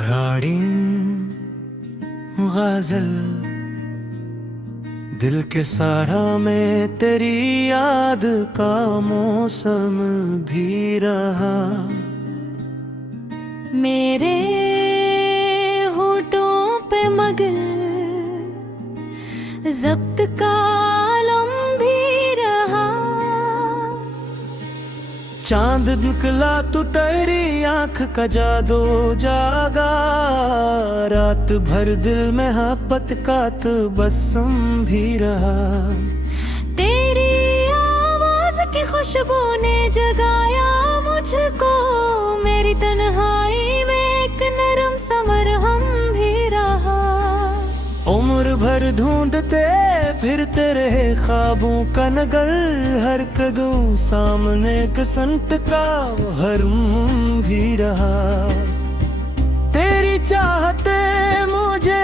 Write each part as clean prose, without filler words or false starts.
राड़ी गजल दिल के सहारा में तेरी याद का मौसम भी रहा। मेरे होठों पे मगर जब्त का आलम भी रहा। चांद निकला तो तेरी आंख का जादू जागा। रात भर दिल में मोहब्बत का तबस्सुम भी रहा। तेरी आवाज की खुशबू ने जगाया मुझको। मेरी तन्हाई में एक नरम सा मरहम भी रहा। उम्र भर ढूंढते फिरते रहे ख्वाबों का नगर। हर कदम सामने संत का हरम भी रहा। तेरी चाहते मुझे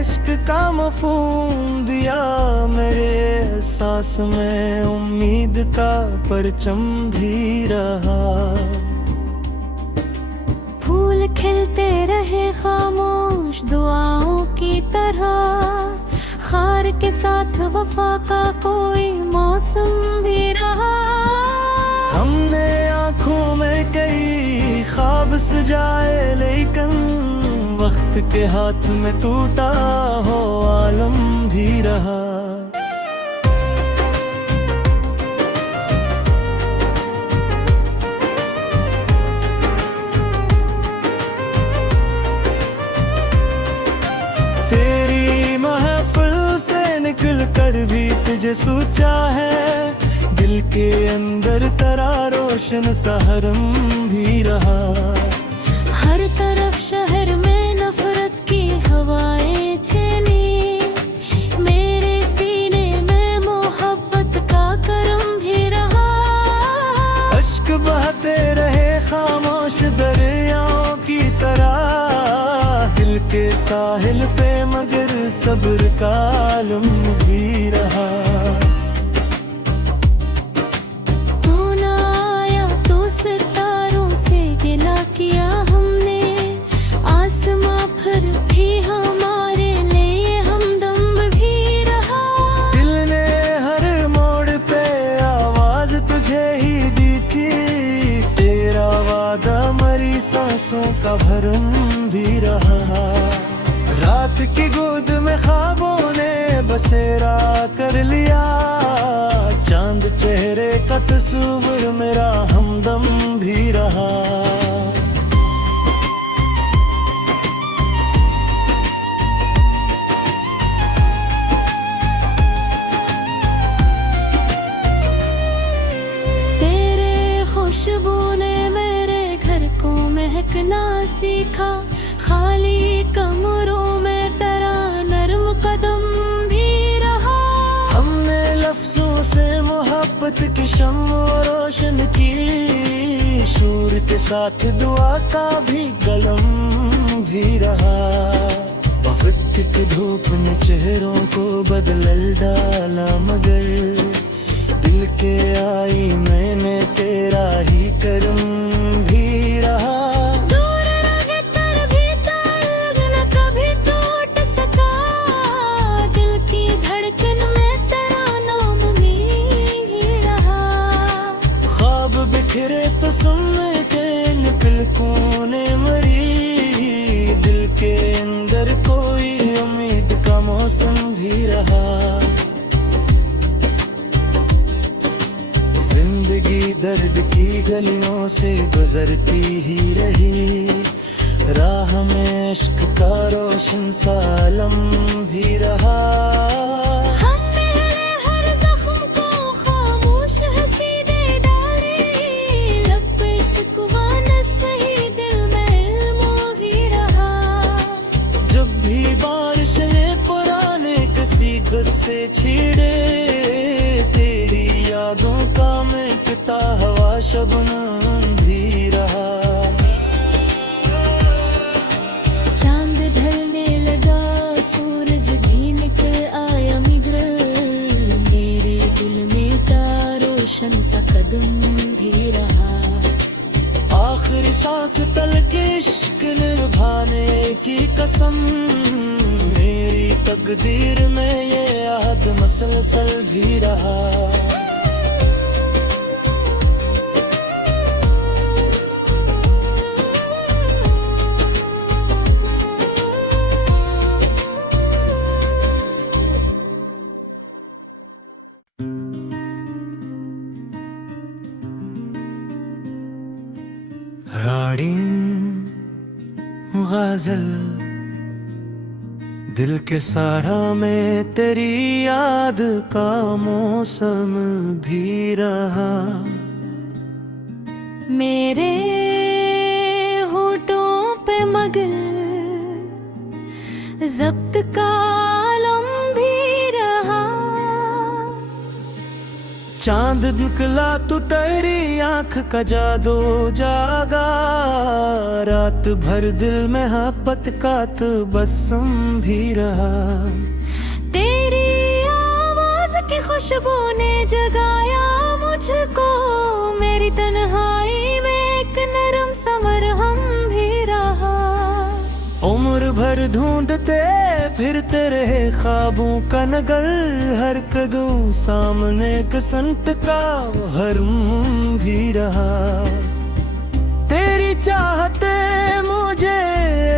इश्क का मफ़हूम दिया। मेरे एहसास में उम्मीद का परचम भी रहा। फूल खिलते रहे खामोश दुआओं की तरह। खार के साथ वफा का कोई मौसम भी रहा। हमने आँखों में कई ख्वाब सजाए, लेकिन वक्त के हाथ में टूटा हो आलम भी रहा। तेरी महफिल से निकल कर भी तुझे सोचा है। दिल के अंदर तेरा रोशन सा हरम भी रहा। हर तरफ शहर में नफरत की हवाएं चली। मेरे सीने में मोहब्बत का करम भी रहा। अश्क बहते रहे खामोश दरियाओं की तरह। दिल के साहिल पे मगर सब्र का आलम भी रहा। तू ना आया तो सितारों से गिला किया हमने। आसमां पर भी हमारे लिए हमदम भी रहा। दिल ने हर मोड़ पे आवाज तुझे ही दी थी। तेरा वादा मरी सांसों का भरम भी रहा। रात की गोद में ख्वाबों ने बसेरा कर लिया। चांद चेहरे का तस्वीर मेरा हमदम भी रहा। तेरे खुशबू ने मेरे घर को महकना सीखा। खाली कमरों में तेरा नरम कदम भी रहा। हमने लफ्जों से मोहब्बत की शम्म रोशन की। शूर के साथ दुआ का भी कलम भी रहा। वक्त की धूप ने चेहरों को बदल डाला, मगर दिल के आई मैंने तेरा ही करम भी रहा। बिखरे तो सुनने के निकल कोने मरी। दिल के अंदर कोई उम्मीद का मौसम भी रहा। जिंदगी दर्द की गलियों से गुजरती ही रही। राह में इश्क का रोशन सा आलम भी रहा। से छिड़े तेरी यादों का मिटता हवा शबनम भी रहा। चांद ढलने लगा, सूरज भी निकल आया मगर। मेरे दिल में था रोशन सा कदम भी रहा। आखिरी सांस तलक इश्क निभाने की कसम, मेरी तकदीर में ये याद मसलसल भी रहा। राड़ी गजल दिल के सारा में तेरी याद का मौसम भी रहा। मेरे होठों पे मगर जब्त का आलम भी रहा। चांद निकला तो तेरी आंख का जादू जागा, रात भर दिल में मोहब्बत का तबस्सुम भी रहा। तेरी आवाज की खुशबू ने जगाया मुझको, मेरी तन्हाई में एक नरम सा मरहम भी रहा। उम्र भर ढूंढते फिरते रहे ख्वाबों का नगर, हर कदम सामने कसंत का हरम भी रहा। तेरी चाहते मुझे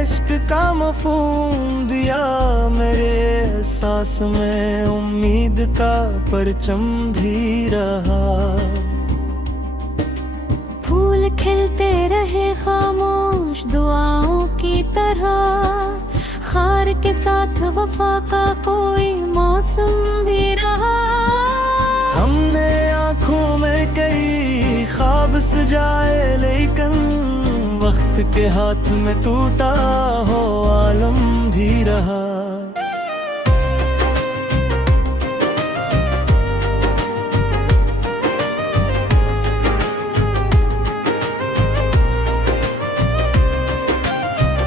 इश्क का मफ़हूम दिया, मेरे एहसास में उम्मीद का परचम भी रहा। फूल खिलते रहे खामोश दुआओं की तरह, खार के साथ वफा का कोई मौसम भी रहा। हमने आँखों में कई ख्वाब सजाए, लेकिन वक्त के हाथ में टूटा हो आलम भी रहा।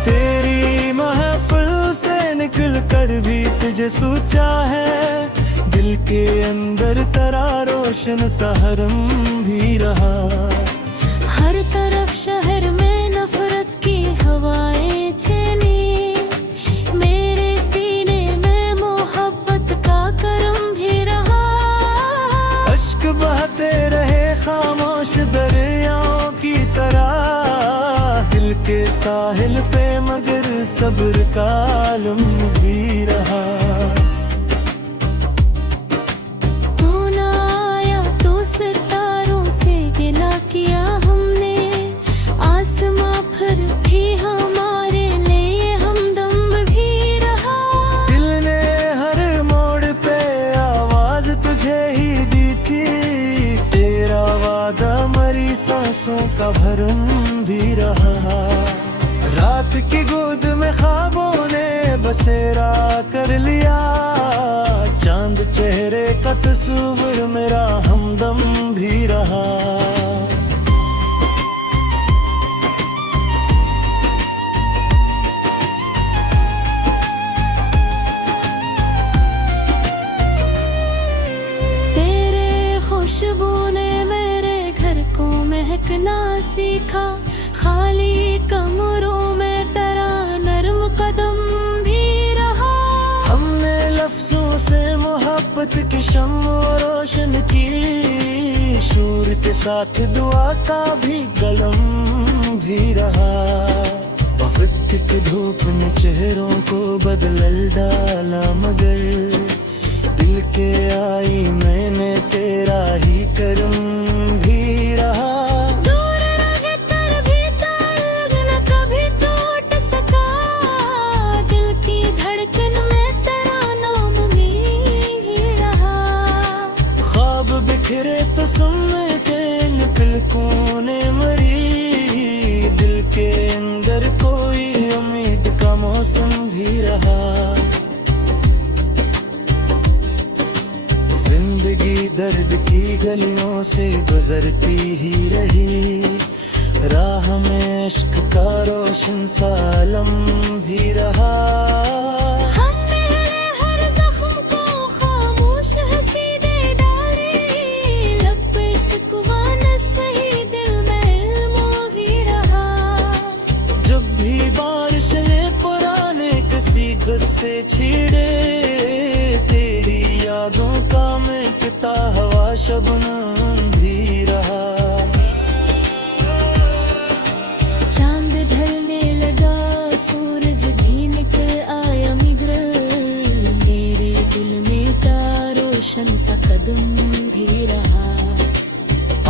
तेरी महफिल से निकल कर भी तुझे सोचा है, दिल के अंदर तेरा रोशन सा हरम भी रहा। हर तरफ शहर में नफरत की हवाएं चली, मेरे सीने में मोहब्बत का करम भी रहा। अश्क बहते रहे खामोश दरियाओं की तरह, दिल के साहिल पे मगर सब्र का आलम भी रहा। तू ना आया तो सितारों से गिला किया हमने, आसमां पर भी हमारे लिए हमदम भी रहा। दिल ने हर मोड़ पे आवाज तुझे ही दी थी, तेरा वादा मरी सांसों का भरम भी रहा। रात की गोद में ख्वाबों ने बसेरा कर लिया, चांद चेहरे का तस्वीर मेरा हमदम भी रहा। तेरे खुशबू ने मेरे घर को महकना सीखा, खाली कमरों में तेरा नरम कदम भी रहा। हमने लफ्जों से मोहब्बत की शम्म रोशन की, शूर के साथ दुआ का भी कलम भी रहा। वक्त की धूप ने चेहरों को बदल डाला, मगर दिल के आई मैंने तेरा ही करम भी रहा। बिखरे तो सुनने के इन पलकों ने मरी, दिल के अंदर कोई उम्मीद का मौसम भी रहा। जिंदगी दर्द की गलियों से गुजरती ही रही, राह में इश्क का रोशन सा आलम भी रहा। छिड़े, तेरी यादों का मिटता हवा शबनम भी रहा। चांद ढलने लगा, सूरज भी निकल आया मित्र, मेरे दिल में का रोशन सा कदम भी रहा।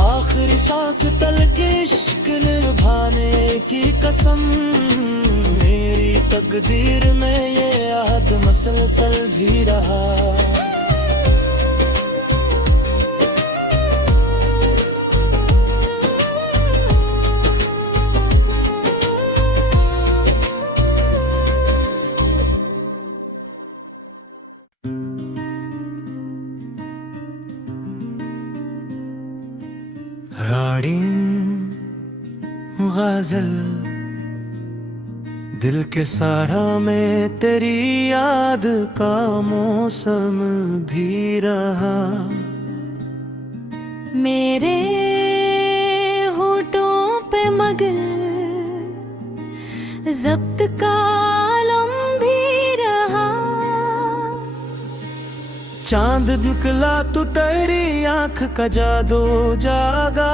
आखिरी सांस तलक इश्क निभाने की कसम, मेरी तकदीर में ये याद मसलसल भी रहा। राड़ी गजल दिल के सारा में तेरी याद का मौसम भी रहा। मेरे होठों पे मगर जब्त का आलम भी रहा। चांद निकला तो तेरी आंख का जादू जागा,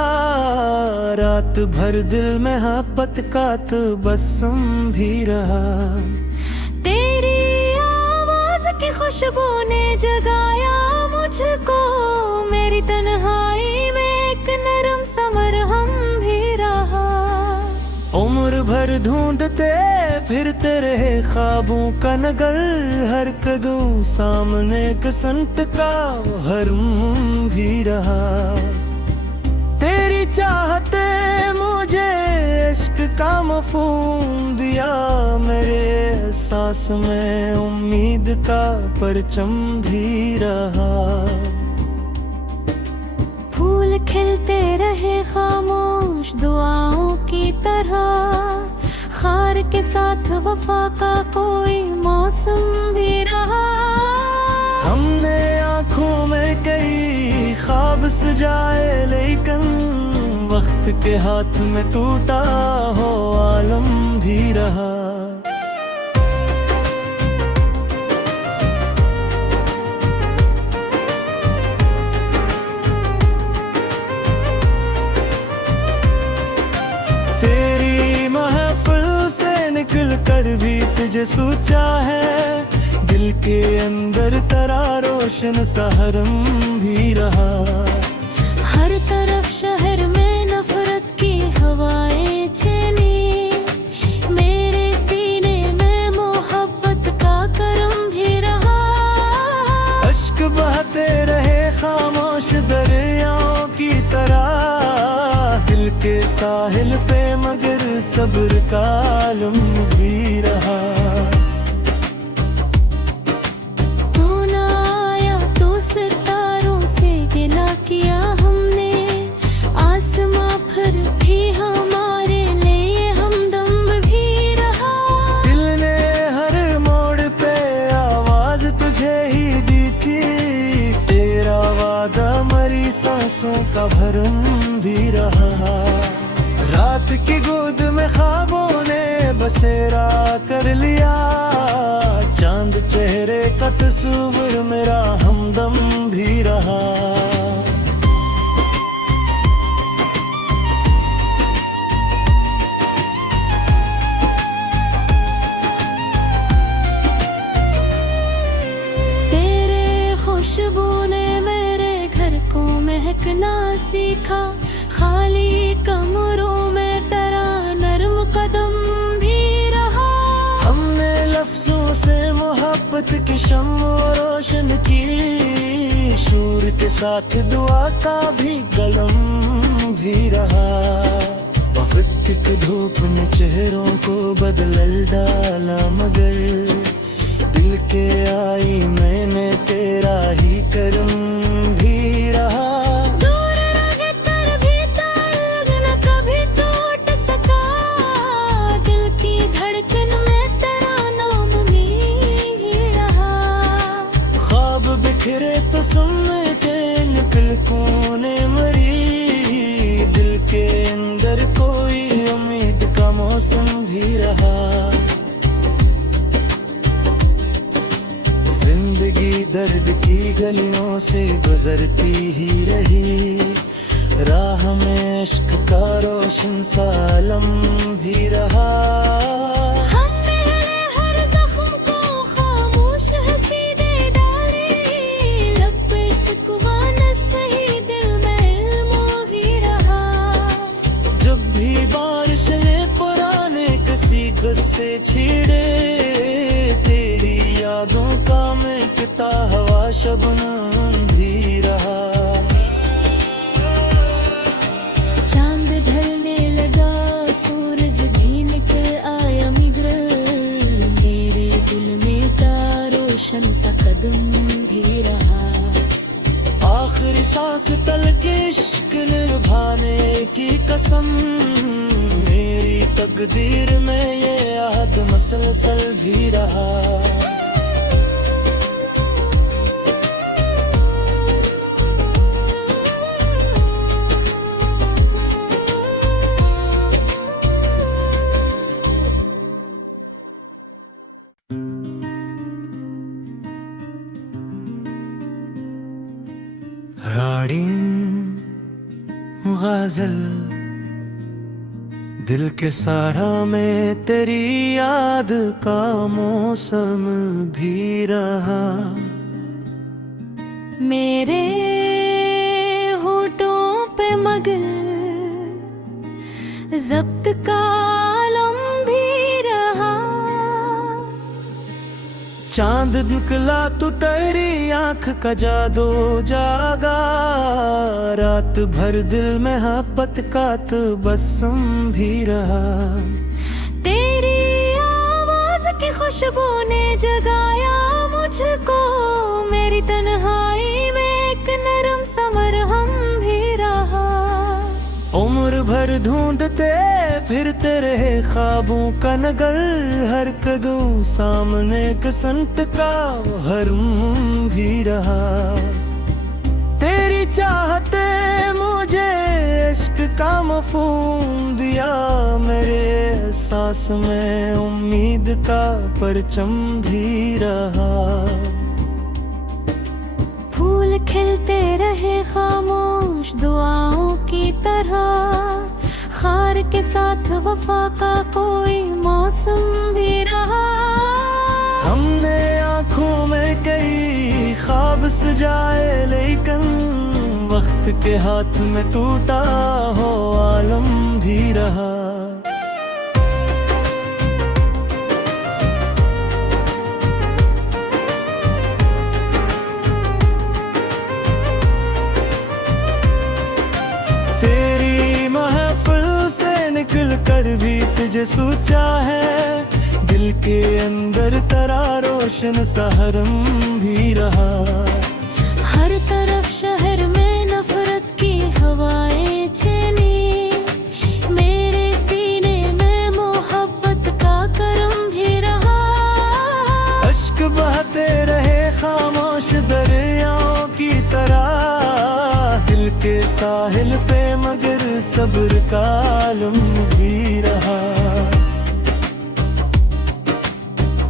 रात भर दिल में मोहब्बत का तबस्सुम भी रहा। तेरी आवाज की खुशबू ने जगाया मुझको, मेरी तन्हाई में एक नरम सा मरहम भी रहा। उम्र भर ढूंढते फिरते रहे ख्वाबों का नगर, हर कदम सामने कसंत का हरम भी रहा। तेरी चाहते मुझे इश्क का मफहूम दिया, मेरे एहसास में उम्मीद का परचम भी रहा। फूल खिलते रहे खामोश दुआओं की तरह, खार के साथ वफा का कोई मौसम भी रहा। हमने आँखों में कई ख्वाब सजाए, लेकिन वक्त के हाथ में टूटा हो आलम भी रहा। तेरी महफिल से निकल कर भी तुझे सोचा है, दिल के अंदर तेरा रोशन सा हरम भी रहा। हर तरफ शहर में नफरत की हवाएं चली, मेरे सीने में मोहब्बत का करम भी रहा। अश्क बहते रहे खामोश दरियाओं की तरह, दिल के साहिल पे मगर सब्र का आलम भी रहा। तू ना आया तो सितारों से गिला किया हमने, आसमां पर भी हमारे लिए हमदम भी रहा। दिल ने हर मोड़ पे आवाज तुझे ही दी थी, तेरा वादा मरी सांसों का भरम भी रहा। रात की गोद में ख्वाबों ने बसेरा कर लिया, चांद चेहरे का तस्वीर मेरा हमदम भी रहा। तेरे खुशबू ने मेरे घर को महकना सीखा, खाली कमरों में तेरा नरम कदम भी रहा। हमने लफ्जों से मोहब्बत की शम्म रोशन की, शूर के साथ दुआ का भी कलम भी रहा। वक्त की धूप ने चेहरों को बदल डाला, मगर दिल के आई मैंने तेरा ही करम भी रहा। बिखरे तो सुनने के निकल कोने मरी, दिल के अंदर कोई उम्मीद का मौसम भी रहा। दर्द की गलियों से गुजरती ही रही, राह में इश्क का रोशन सा आलम भी रहा। हमने हर जख्म को खामोश हंसी दे डाली, लब पे शिकवा न सही दिल में इल्म ही रहा। जब भी बारिश ने पुराने किसी गुस्से छेड़े, तेरी यादों का मिटता हवा शबनम भी रहा। चांद ढलने लगा, सूरज भी निकल आया मिगर, मेरे दिल में का रोशन सा कदम भी रहा। आखिरी सांस तलक इश्क निभाने की कसम, मेरी तकदीर में ये याद मसलसल भी रहा। राड़ी गजल दिल के सारा में तेरी याद का मौसम भी रहा। मेरे होठों पे मगर जब्त का आलम भी रहा। चांद निकला तो तेरी आंख का जादू जागा, रात भर दिल में मोहब्बत का तबस्सुम भी रहा। तेरी आवाज की खुशबू ने जगाया मुझको, मेरी तन्हाई में एक नरम सा मरहम भी रहा। उम्र भर ढूंढते फिरते रहे ख्वाबों का नगर, हर कदम सामने किस्मत का हरम भी रहा। तेरी चाहते मुझे इश्क का मफ़हूम दिया, मेरे एहसास में उम्मीद का परचम भी रहा। फूल खिलते रहे खामोश दुआओं की तरह, खार के साथ वफा का कोई मौसम भी रहा। हमने आँखों में कई ख्वाब सजाए, लेकिन वक्त के हाथ में टूटा हो आलम भी रहा। तेरी महफिल से निकल कर भी तुझे सोचा है, दिल के अंदर तेरा रोशन सा हरम भी रहा। हर तरफ शहर में नफरत की हवाएं चली, मेरे सीने में मोहब्बत का करम भी रहा। अश्क बहते रहे खामोश दरियाओं की तरह, दिल के साहिल पे मगर सब्र का आलम भी रहा।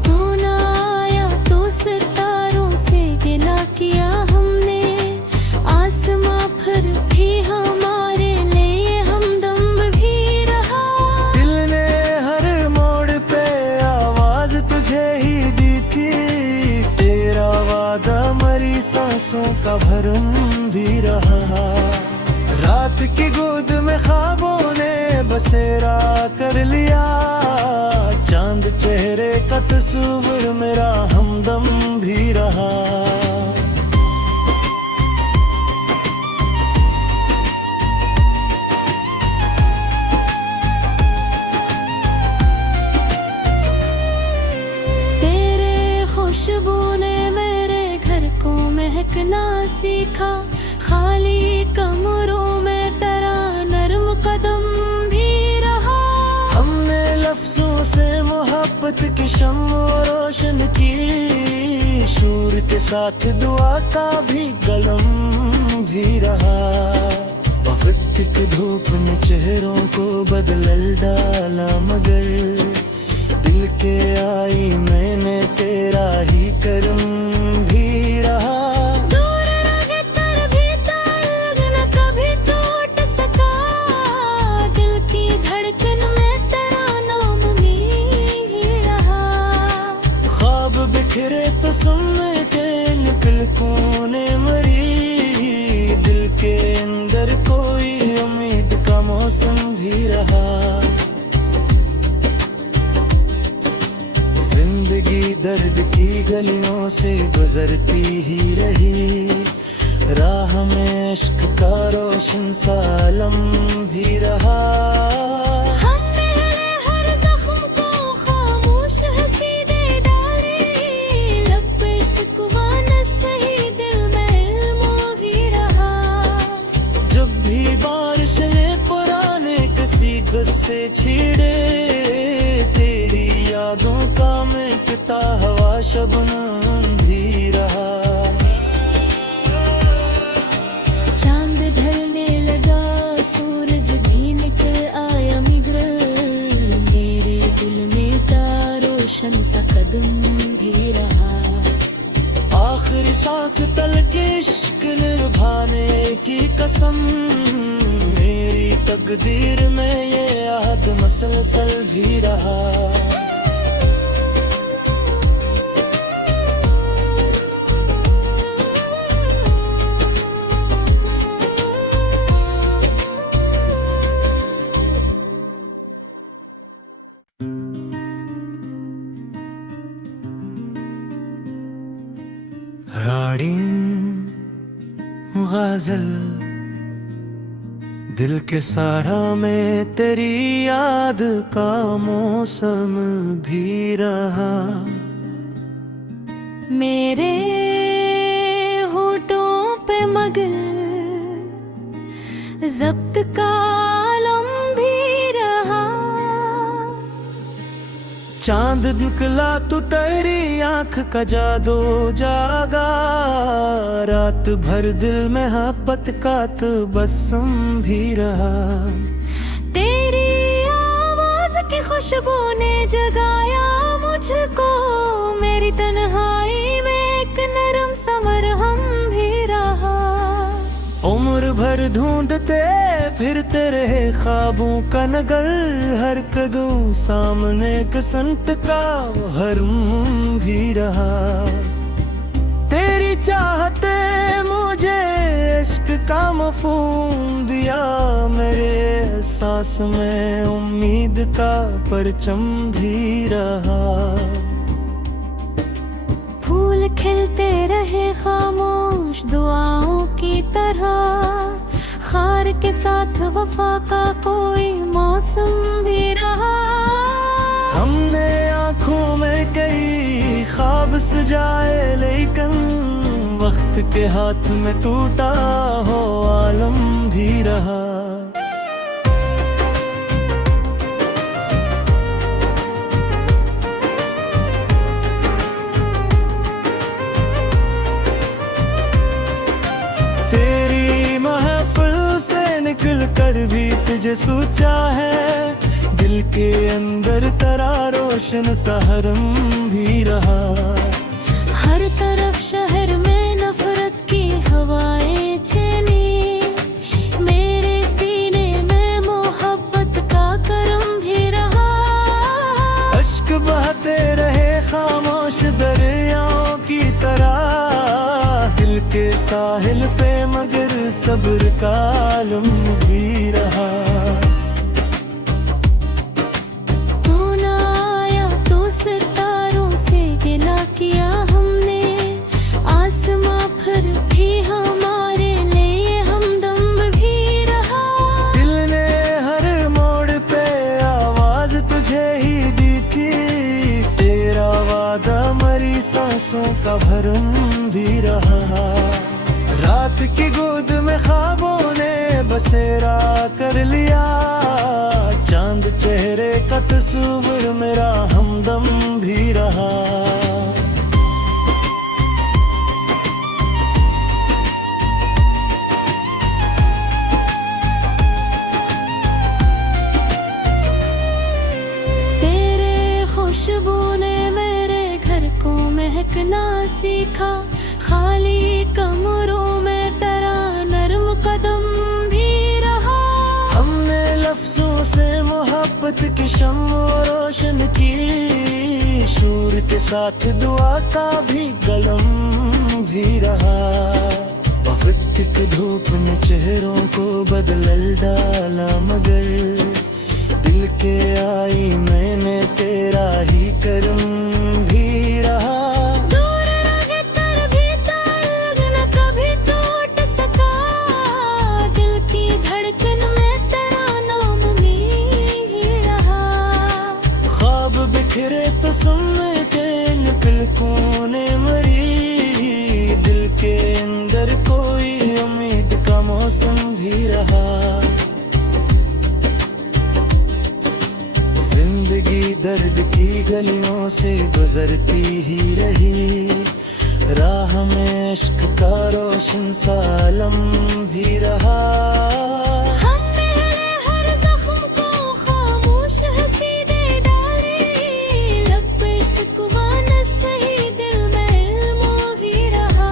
तू ना आया तो सितारों से गिला किया हमने, आसमां पर भी हमारे लिए हमदम भी रहा। दिल ने हर मोड़ पे आवाज तुझे ही दी थी, तेरा वादा मरी सांसों का भरम भी रहा। रात की गोद में ख्वाबों ने बसेरा कर लिया, चांद चेहरे का तस्वीर मेरा हमदम भी रहा। तेरे खुशबू ने मेरे घर को महकना सीखा, खाली कमरों में तेरा नरम कदम भी रहा। हमने लफ्जों से मोहब्बत की शम्म रोशन की, शूर के साथ दुआ का भी कलम भी रहा। वक्त की धूप ने चेहरों को बदल डाला, मगर दिल के आई मैंने तेरा ही करम भी रहा। गलियों से गुजरती ही रही, राह में इश्क का रोशन सा आलम भी रहा। हमने हर जख्म को खामोश हंसी दे डाली, लब पे शिकवा न सही दिल में इल्म ही रहा। जब भी बारिश ने पुराने किसी गुस्से छीड़े, तेरी यादों का मिटता हवा शबनम भी रहा। चांद ढलने लगा, सूरज भी निकल आया मिगर, मेरे दिल में था रोशन सा कदम भी रहा। आखिरी सांस तलक इश्क निभाने की कसम, मेरी तकदीर में ये याद मसलसल भी रहा। राड़ी गजल दिल के सारा में तेरी याद का मौसम भी रहा। मेरे होठों पे मगर जब्त का आलम भी रहा। चांद निकला तो तेरी आंख का जादू जागा, रात भर दिल में मोहब्बत का तबस्सुम भी रहा। तेरी आवाज की खुशबू ने जगाया मुझको, मेरी तन्हाई में एक नरम सा मरहम भी रहा। उम्र भर ढूंढते फिरते रहे ख्वाबों का नगर, हर कदम सामने किस्मत का हरम भी रहा। तेरी चाहते मुझे इश्क का मफ़हूम दिया, मेरे एहसास में उम्मीद का परचम भी रहा। फूल खिलते रहे खामोश दुआओं की तरह, खार के साथ वफा का कोई मौसम भी रहा। हमने आँखों में कई ख्वाब सजाए, लेकिन वक्त के हाथ में टूटा हो आलम भी रहा। तेरी महफिल से निकल कर भी तुझे सोचा है, दिल के अंदर तेरा रोशन सा हरम भी रहा। हर तरफ शहर में नफरत की हवाएं चली, मेरे सीने में मोहब्बत का करम भी रहा। अश्क बहते रहे खामोश दरियाओं की तरह, दिल के साहिल पे मगर सब्र का आलम भी रहा। तू ना आया तो सितारों से गिला किया हमने, आसमां पर भी हमारे लिए हमदम भी रहा। दिल ने हर मोड़ पे आवाज तुझे ही दी थी, तेरा वादा मरी सांसों का भरम भी रहा। रात की गोद में ख्वाबों ने बसेरा कर लिया, चांद चेहरे का तस्वीर मेरा हमदम भी रहा। तेरे खुशबू ने मेरे घर को महकना सीखा, खाली कमरों में तेरा नरम कदम भी रहा। हमने लफ्जों से मोहब्बत की शम्म रोशन की, शूर के साथ दुआ का भी कलम भी रहा। वक्त की धूप ने चेहरों को बदल डाला, मगर दिल के आई मैंने तेरा ही करम भी रहा। गलियों से गुजरती ही रही, राह में इश्क का रोशन सा आलम भी रहा। हम मेरे हर जख्म को खामोश हंसी दे डाली, लब पे शिकवा न सही दिल में इल्म भी रहा।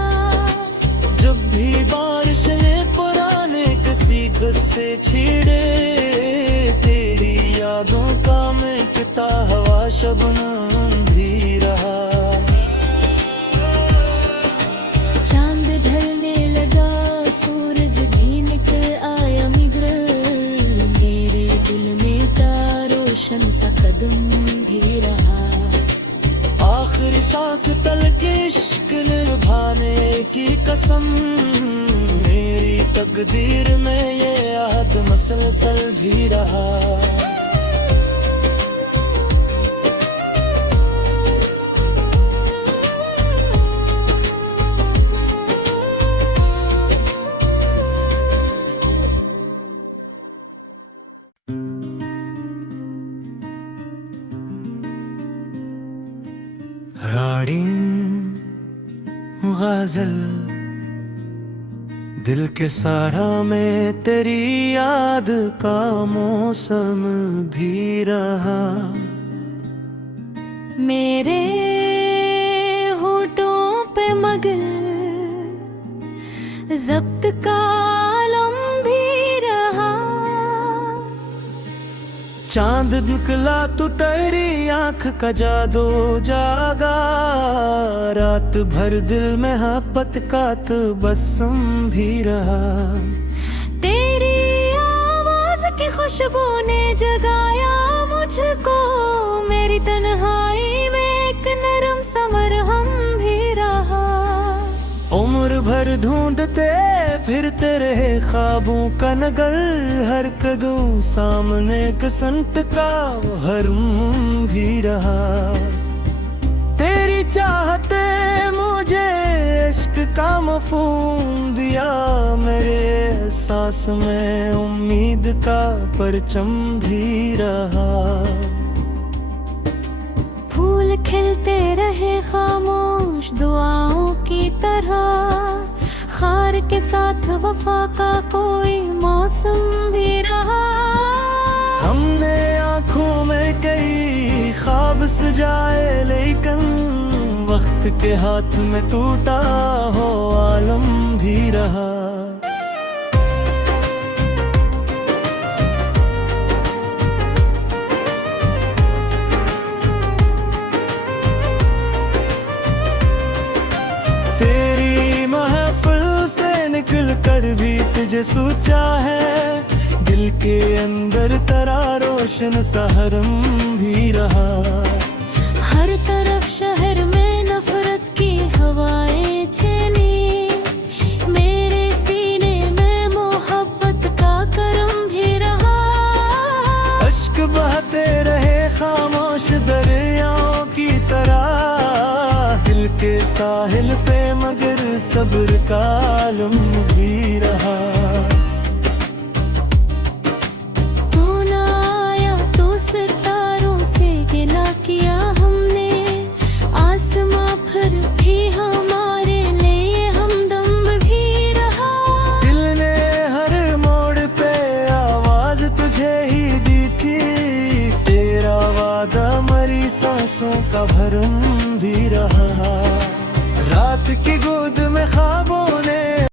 जब भी बारिश ने पुराने किसी गुस्से छेड़े, तेरी यादों का मिटता हवा शबनम भी रहा। चांद ढलने लगा, सूरज भी निकल आया मिगर, मेरे दिल में का रोशन सा कदम भी रहा। आखिरी सांस तलक इश्क निभाने की कसम, मेरी तकदीर में ये याद मसलसल भी रहा। राड़ी गजल दिल के सारा में तेरी याद का मौसम भी रहा। मेरे होठों पे मगर जब्त का आलम भी रहा। चांद निकला तो तेरी आंख का जादू जागा, रात भर दिल में मोहब्बत का तबस्सुम भी रहा। तेरी आवाज की खुशबू ने जगाया मुझको, मेरी तन्हाई में एक नरम सा मरहम भी रहा। उम्र भर ढूंढते फिरते रहे ख्वाबों का नगर, हर कदम सामने कसंत का हरम भी रहा। तेरी चाहते मुझे इश्क का मफहूम दिया, मेरे एहसास में उम्मीद का परचम भी रहा। फूल खिलते रहे खामोश दुआओं की तरह, खार के साथ वफा का कोई मौसम भी रहा। हमने आँखों में कई ख्वाब सजाए, लेकिन वक्त के हाथ में टूटा हो आलम भी रहा। तेरी महफिल से निकल कर भी तुझे सोचा है, दिल के अंदर तेरा रोशन सा हरम भी रहा। हर तरफ शहर में नफरत की हवाएं चली, मेरे सीने में मोहब्बत का करम भी रहा। अश्क बहते रहे खामोश दरियाओं की तरह, दिल के साहिल पे मगर सब्र का आलम भी रहा। तू ना आया तो सितारों से गिला किया हमने, आसमां पर भी हमारे लिए हमदम भी रहा। दिल ने हर मोड़ पे आवाज तुझे ही दी थी, तेरा वादा मरी सांसों का भरम भी रहा।